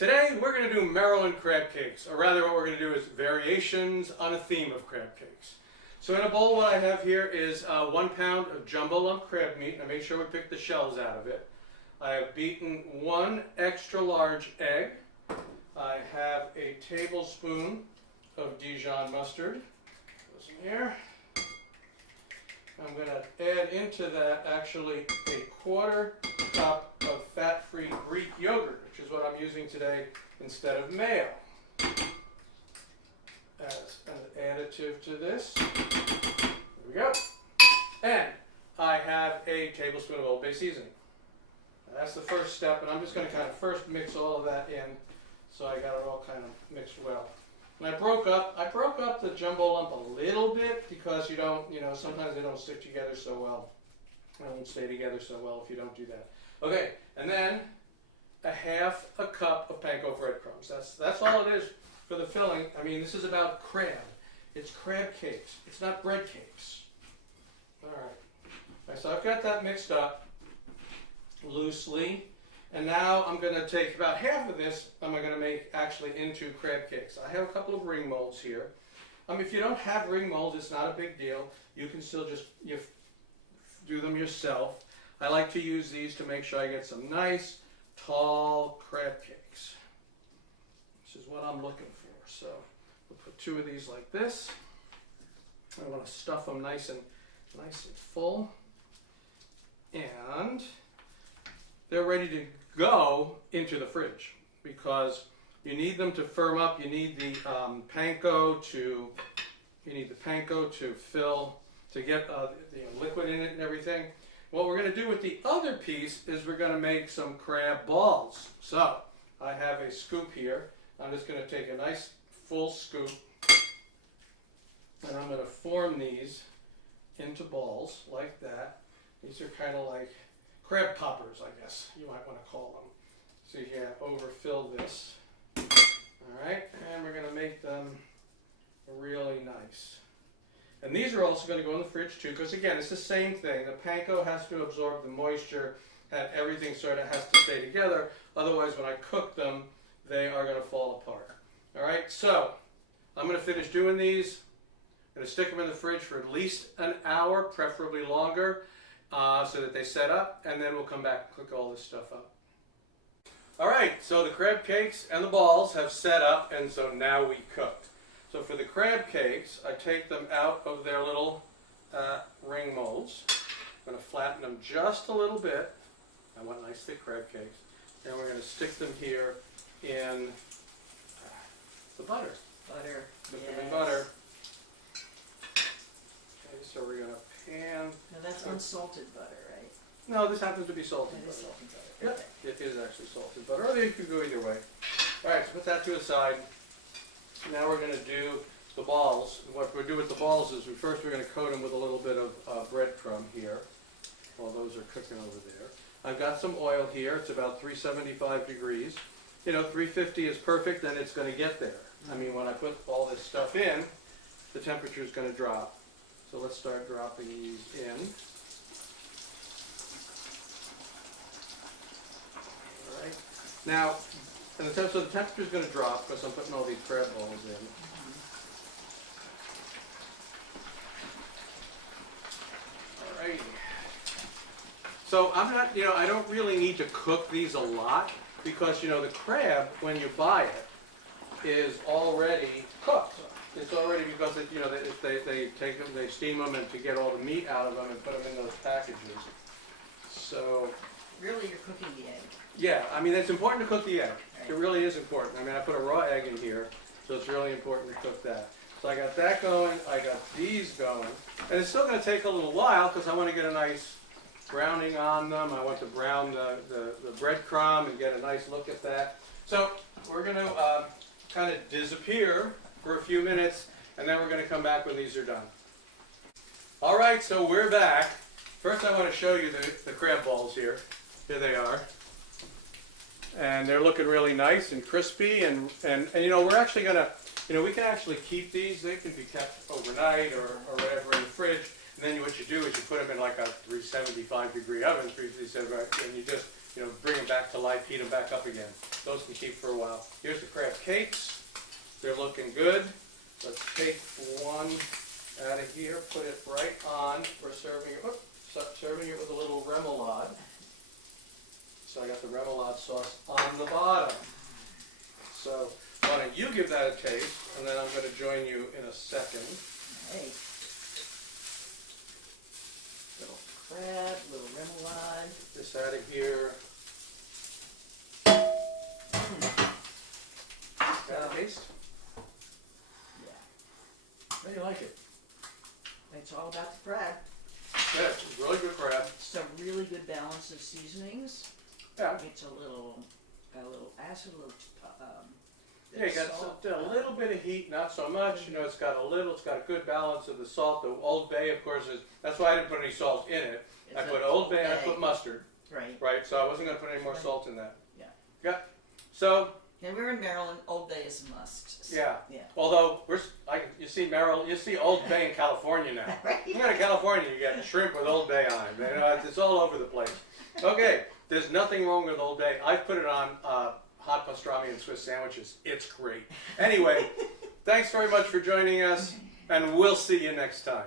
Today we're going to do Maryland crab cakes, or rather what we're going to do is variations on a theme of crab cakes. So in a bowl what I have here is 1 pound of jumbo lump crab meat, and I make sure we pick the shells out of it. I have beaten 1 extra large egg. I have a tablespoon of Dijon mustard. Goes in here. I'm going to add into that actually a 1/4 cup of fat-free Greek yogurt, which is what I'm using today instead of mayo. As an additive to this, there we go. And I have a tablespoon of Old Bay seasoning. Now that's the first step, and I'm just going to kind of first mix all of that in, so I got it all kind of mixed well. And I broke up the jumbo lump a little bit because sometimes they don't stick together so well. They won't stay together so well if you don't do that. Okay, and then a 1/2 cup of panko breadcrumbs. That's all it is for the filling. I mean, this is about crab. It's crab cakes. It's not bread cakes. All right. So I've got that mixed up loosely. And now I'm going to take about half of this, I'm going to make actually into crab cakes. I have a couple of ring molds here. If you don't have ring molds, it's not a big deal. You can still just do them yourself. I like to use these to make sure I get some nice, tall crab cakes. This is what I'm looking for. So we'll put 2 of these like this. I want to stuff them nice and full. And they're ready to go into the fridge because you need them to firm up. You need the panko to fill, to get the liquid in it and everything. What we're going to do with the other piece is we're going to make some crab balls. So I have a scoop here. I'm just going to take a nice full scoop and I'm going to form these into balls like that. These are kind of like crab poppers, I guess you might want to call them. So you overfill this. All right, and we're going to make them really nice. And these are also going to go in the fridge too, because again, it's the same thing. The panko has to absorb the moisture, and everything sort of has to stay together. Otherwise, when I cook them, they are going to fall apart. All right, so I'm going to finish doing these. I'm going to stick them in the fridge for at least an hour, preferably longer. So that they set up, and then we'll come back and cook all this stuff up. All right, so the crab cakes and the balls have set up, and so now we cooked. So for the crab cakes, I take them out of their little ring molds. I'm going to flatten them just a little bit. I want nice thick crab cakes. And we're going to stick them here in the butter. Put them in butter. Okay, so we're going to pan. Now that's unsalted butter, right? No, this happens to be salted It butter. is salted butter. Yep, Okay. it is actually salted butter. Or you could go either way. All right, so put that to the side. Now we're going to do the balls. What we'll do with the balls is we're going to coat them with a little bit of breadcrumb here while those are cooking over there. I've got some oil here. It's about 375 degrees. 350 is perfect, and it's going to get there. I mean, when I put all this stuff in, the temperature is going to drop. So let's start dropping these in. All right. Now, so the temperature is going to drop because I'm putting all these crab balls in. All right. So I'm not, I don't really need to cook these a lot because, the crab, when you buy it, is already cooked. It's already because they take them, they steam them, and to get all the meat out of them and put them in those packages. So Really, you're cooking the egg. yeah, I mean it's important to cook the egg. Right. It really is important. I mean I put a raw egg in here, so it's really important to cook that. So I got that going. I got these going, and it's still going to take a little while because I want to get a nice browning on them. I want to brown the breadcrumb and get a nice look at that. So we're going to kind of disappear for a few minutes, and then we're going to come back when these are done. All right, so we're back. First I want to show you the crab balls here. Here they are. And they're looking really nice and crispy, and we're actually going to, we can actually keep these. They can be kept overnight or whatever in the fridge. And then what you do is you put them in like a 375 degree oven, 375, and you just bring them back to life, heat them back up again. Those can keep for a while. Here's the crab cakes. They're looking good. Let's take one out of here, put it right on. We're serving it. Serving it with a little remoulade. So I got the remoulade sauce on the bottom. So why don't you give that a taste, and then I'm going to join you in a second. Hey. Little crab, little remoulade. This out of here. Got a taste? Yeah. How do you like it? It's all about the crab. Yeah, it's really good crab. It's a really good balance of seasonings. Yeah. It's got a little acid, a little Yeah, you got salt. a little bit of heat, not so much. It's got a good balance of the salt. The Old Bay, of course, that's why I didn't put any salt in it. I put Old Bay, I put mustard. Right. So I wasn't going to put any more salt in that. Yeah. Yeah. So. Yeah, we're in Maryland. Old Bay is a must. So, Yeah. Yeah. Although you see Merrill, you see Old Bay in California now. Right. You go to California, you get shrimp with Old Bay on it. It's all over the place. Okay, there's nothing wrong with Old Bay. I put it on hot pastrami and Swiss sandwiches. It's great. Anyway, thanks very much for joining us, and we'll see you next time.